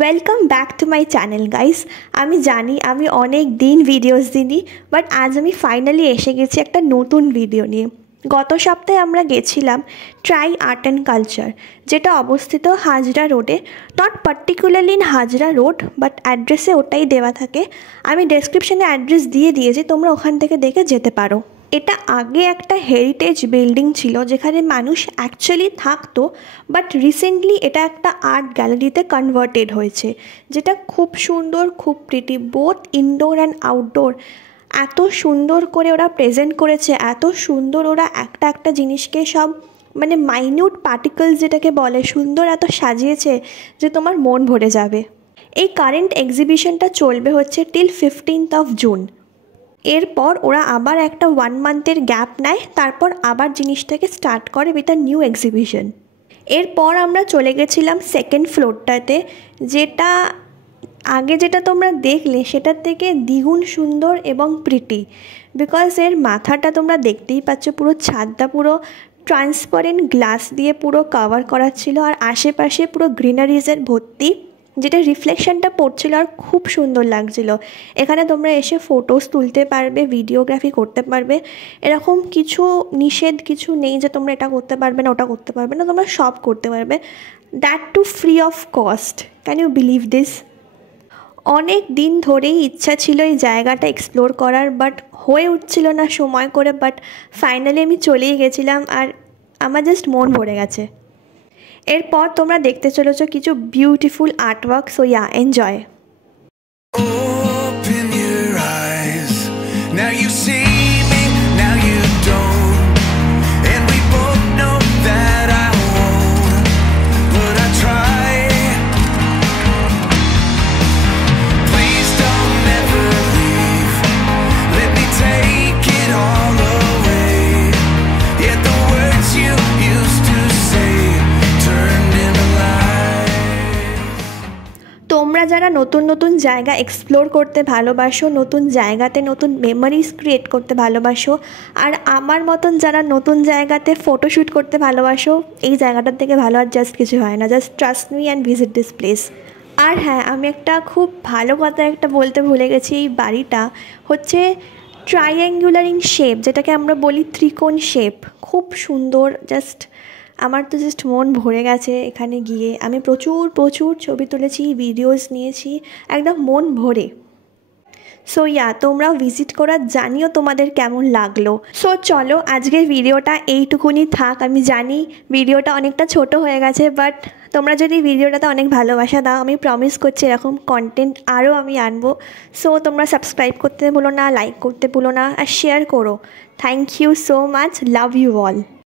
Welcome back to my channel guys. আমি জানি আমি অনেক দিন ভিডিওস দিইনি, বাট আজ আমি ফাইনালি এসে গেছি একটা নতুন ভিডিও নিয়ে। গত সপ্তাহে আমরা গেছিলাম ট্রাই আর্ট অ্যান্ড কালচার, যেটা অবস্থিত হাজরা রোডে। Not particularly in Hazra road, but অ্যাড্রেসে ওটাই দেওয়া থাকে। আমি ডেসক্রিপশানে অ্যাড্রেস দিয়ে দিয়েছি, তোমরা ওখান থেকে দেখে যেতে পারো। এটা আগে একটা হেরিটেজ বিল্ডিং ছিল যেখানে মানুষ অ্যাকচুয়ালি থাকতো, বাট রিসেন্টলি এটা একটা আর্ট গ্যালারিতে কনভার্টেড হয়েছে, যেটা খুব সুন্দর, খুব pretty, both indoor and outdoor. এত সুন্দর করে ওরা প্রেজেন্ট করেছে, এত সুন্দর ওরা একটা একটা জিনিসকে সব মানে মাইনিউট পার্টিকলস যেটাকে বলে সুন্দর এত সাজিয়েছে যে তোমার মন ভরে যাবে। এই কারেন্ট এক্সিবিশনটা চলবে হচ্ছে টিল 15th জুন। এরপর ওরা আবার একটা 1 মান্থের গ্যাপ নেয়, তারপর আবার জিনিসটাকে স্টার্ট করে উইথ আ নিউ এক্সিবিশন। এরপর আমরা চলে গেছিলাম সেকেন্ড ফ্লোরটাতে, যেটা আগে যেটা তোমরা দেখলে সেটার থেকে দ্বিগুণ সুন্দর এবং প্রিটি, বিকজ এর মাথাটা তোমরা দেখতেই পাচ্ছ, পুরো ছাদটা পুরো ট্রান্সপারেন্ট গ্লাস দিয়ে পুরো কভার করা ছিল, আর আশেপাশে পুরো গ্রিনারিজের ভর্তি, যেটা রিফ্লেকশনটা পড়ছিল আর খুব সুন্দর লাগছিল। এখানে তোমরা এসে ফটোস তুলতে পারবে, ভিডিওগ্রাফি করতে পারবে, এরকম কিছু নিষেধ কিছু নেই যে তোমরা এটা করতে পারবে না, ওটা করতে পারবে না, তোমরা সব করতে পারবে, that too free of cost. Can you believe this? অনেক দিন ধরেই ইচ্ছা ছিল এই জায়গাটা এক্সপ্লোর করার, বাট হয়ে উঠছিল না সময় করে, বাট ফাইনালি আমি চলেই গেছিলাম আর আমার জাস্ট মন ভরে গেছে। এরপর তোমরা দেখতে চলেছো কিছু beautiful artwork, so yeah, enjoy. Open your eyes. Now you see me, now you don't. And we both know that I won't, but I try. Please don't ever leave. Let me take it all away. Yet the words you used to say turned into lies. তোমরা যারা নতুন নতুন জায়গা explore করতে ভালোবাসো, নতুন জায়গাতে নতুন মেমোরিজ ক্রিয়েট করতে ভালোবাসো, আর আমার মতন যারা নতুন জায়গাতে ফটোশ্যুট করতে ভালোবাসো, এই জায়গাটার থেকে ভালো আর জাস্ট কিছু হয় না। Just trust me and visit this place. আর হ্যাঁ, আমি একটা খুব ভালো কথা একটা বলতে ভুলে গেছি। এই বাড়িটা হচ্ছে ট্রাইঅ্যাঙ্গুলার ইন শেপ, যেটাকে আমরা বলি ত্রিকোণ শেপ। খুব সুন্দর, জাস্ট আমার তো জাস্ট মন ভরে গেছে এখানে গিয়ে। আমি প্রচুর প্রচুর ছবি তুলেছি, ভিডিওস নিয়েছি, একদম মন ভরে। সো ইয়া, তোমরাও ভিজিট করা, জানিও তোমাদের কেমন লাগলো। সো চলো, আজকের ভিডিওটা এইটুকুনি থাক। আমি জানি ভিডিওটা অনেকটা ছোট হয়ে গেছে, বাট তোমরা যদি ভিডিওটাতে অনেক ভালোবাসা দাও, আমি প্রমিস করছি এরকম কন্টেন্ট আরও আমি আনবো। সো তোমরা সাবস্ক্রাইব করতে ভুলো না, লাইক করতে ভুলো না, আর শেয়ার করো। Thank you so much, love you all.